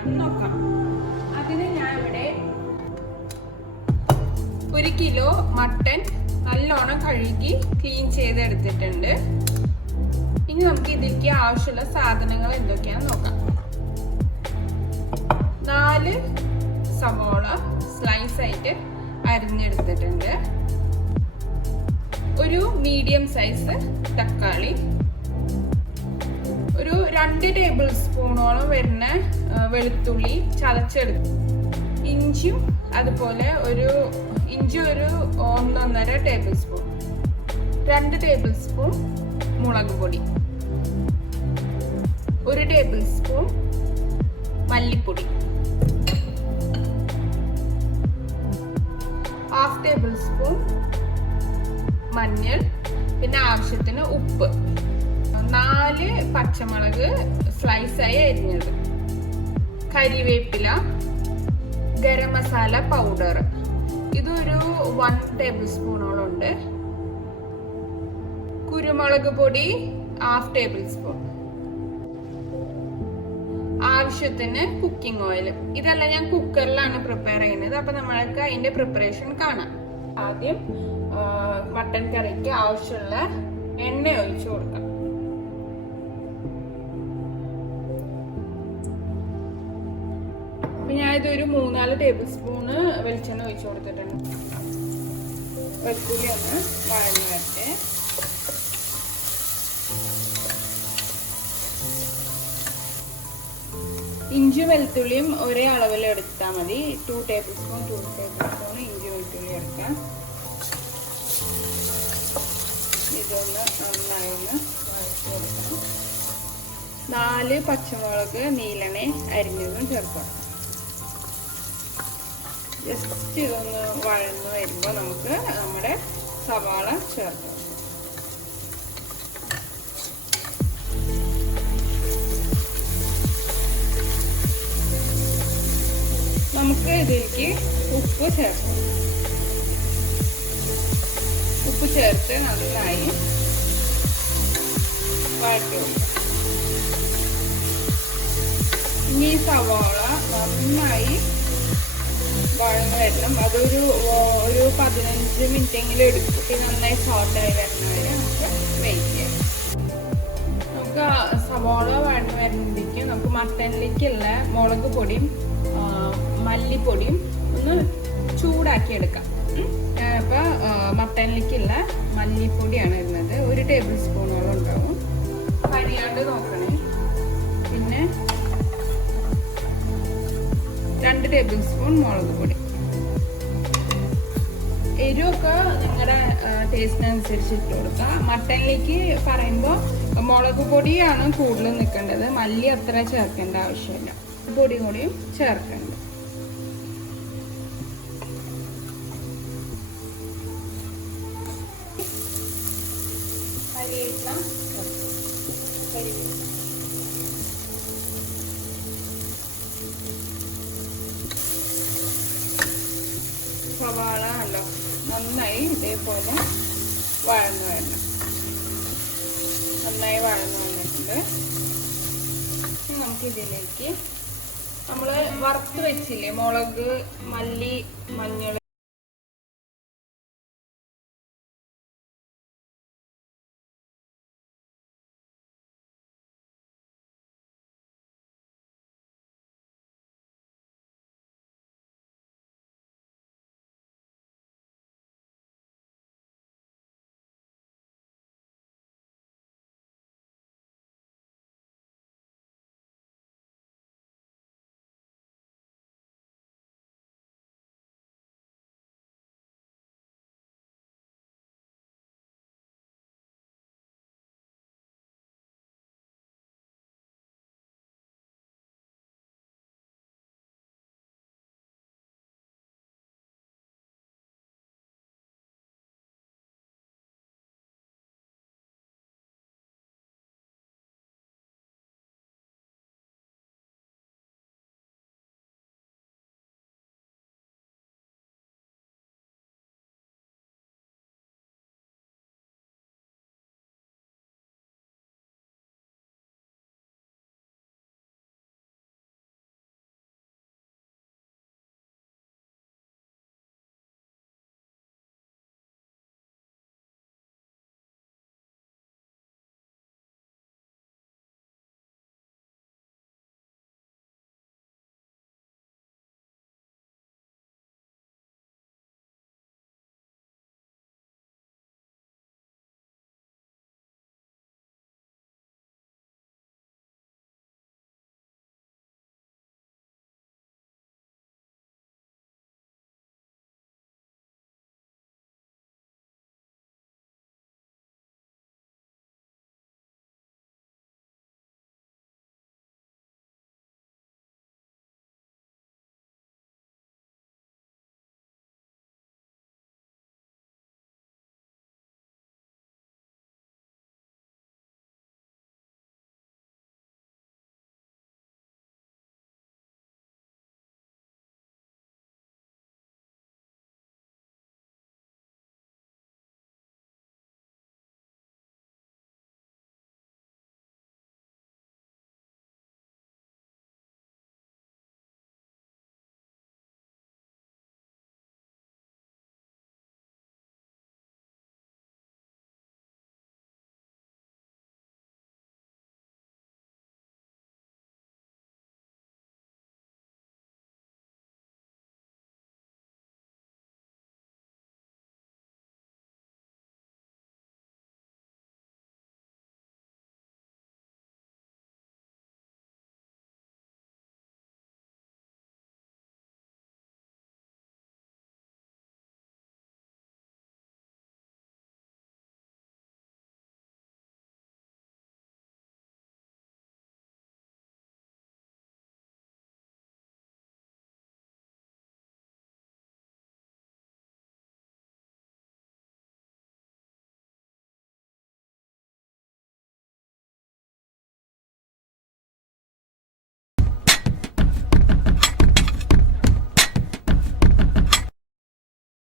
ഉണ്ടാക്കാമെന്ന് നോക്കാം. അതിന് ഞാൻ ഇവിടെ 1 കിലോ മട്ടൺ നല്ലോണം കഴുകി ക്ലീൻ ചെയ്തെടുത്തിട്ടുണ്ട്. ഇനി നമുക്ക് ഇതിലേക്ക് ആവശ്യമുള്ള സാധനങ്ങൾ എന്തൊക്കെയാണെന്ന് നോക്കാം. 4 സവോള സ്ലൈസ് ആയിട്ട് അരിഞ്ഞെടുത്തിട്ടുണ്ട്. ഒരു മീഡിയം സൈസ് തക്കാളി, ഒരു 2 ടേബിൾ സ്പൂണോളം വരുന്ന വെളുത്തുള്ളി ചതച്ചെടുത്തു, ഇഞ്ചിയും അതുപോലെ ഒരു 1.5 ടേബിൾ സ്പൂൺ, 2 ടേബിൾ സ്പൂൺ മുളക് പൊടി, 1 ടേബിൾ സ്പൂൺ മല്ലിപ്പൊടി, 1/2 ടേബിൾ സ്പൂൺ മഞ്ഞൾ, പിന്നെ ആവശ്യത്തിന് ഉപ്പ്, 4 പച്ചമുളക് സ്ലൈസായി അരിഞ്ഞത്, കരിവേപ്പില, ഗരം മസാല പൗഡർ ഇതൊരു 1 ടേബിൾ സ്പൂണോളം ഉണ്ട്, കുരുമുളക് പൊടി 1/2 ടേബിൾ സ്പൂൺ, ആവശ്യത്തിന് കുക്കിംഗ് ഓയിൽ. ഇതെല്ലാം ഞാൻ കുക്കറിലാണ് പ്രിപ്പയർ ചെയ്യുന്നത്. അപ്പൊ നമ്മൾക്ക് അതിന്റെ പ്രിപ്പറേഷൻ കാണാം. ആദ്യം മട്ടൻ കറിക്ക് ആവശ്യമുള്ള എണ്ണ ഒഴിച്ചു കൊടുക്കാം. അപ്പൊ ഞാൻ ഇതൊരു 3-4 ടേബിൾ സ്പൂണ് വെളിച്ചെണ്ണ ഒഴിച്ചു കൊടുത്തിട്ടുണ്ട്. വെളുത്തുള്ളി ഒന്ന് വഴഞ്ഞു വരട്ടെ. ഇഞ്ചി വെളുത്തുള്ളിയും ഒരേ അളവിൽ എടുത്താൽ മതി. 2 ടേബിൾ സ്പൂൺ ഇഞ്ചി വെളുത്തുള്ളി എടുക്കാം. ഇതൊന്ന് നന്നായി ഒന്ന് വഴറ്റി കൊടുക്കാം. 4 പച്ചമുളക് നീലണേ അരിഞ്ഞതും ചേർക്കാം. ജസ്റ്റ് ഇതൊന്ന് വഴന്ന് വരുമ്പോൾ നമുക്ക് നമ്മുടെ സവാള ചേർക്കാം. നമുക്ക് ഇതിലേക്ക് ഉപ്പ് ചേർക്കാം. ഉപ്പ് ചേർത്ത് നന്നായി വഴറ്റി കൊടുക്കാം. ഇനി സവാള നന്നായി വഴന്ന് വരണം. അതൊരു 15 മിനിറ്റെങ്കിലും എടുക്കും. നന്നായി സോട്ടായി വരുന്നവരെ നമുക്ക് വെയിറ്റ് ചെയ്യാം. നമുക്ക് സവാള വഴന്ന് വരുമ്പോഴേക്കും നമുക്ക് മട്ടനിലേക്കുള്ള മുളക് പൊടിയും മല്ലിപ്പൊടിയും ഒന്ന് ചൂടാക്കി എടുക്കാം. അപ്പൊ മട്ടനിലേക്കുള്ള മല്ലിപ്പൊടിയാണ് വരുന്നത്. 1 ടേബിൾ സ്പൂണോളം ഉണ്ടാവും. കരിയാണ്ട് നോക്കണേ. പിന്നെ 2 ടേബിൾ സ്പൂൺ മുളക് പൊടി. എരിവൊക്കെ നിങ്ങളുടെ ടേസ്റ്റിനനുസരിച്ച് ഇട്ട് കൊടുക്കുക. മട്ടനിലേക്ക് പറയുമ്പോൾ മുളക് പൊടിയാണ് കൂടുതൽ നിൽക്കേണ്ടത്. മല്ലി അത്ര ചേർക്കേണ്ട ആവശ്യമില്ല. പൊടി കൂടിയും ചേർക്കേണ്ടത്. സവാള അല്ലോ നന്നായി ഇതേപോലെ വഴന്നു വരണം. നന്നായി വഴന്നു വന്നിട്ടുണ്ട്. നമുക്ക് ഇതിലേക്ക് നമ്മൾ വറുത്ത് വെച്ചില്ലേ മുളക്, മല്ലി, മഞ്ഞൾ,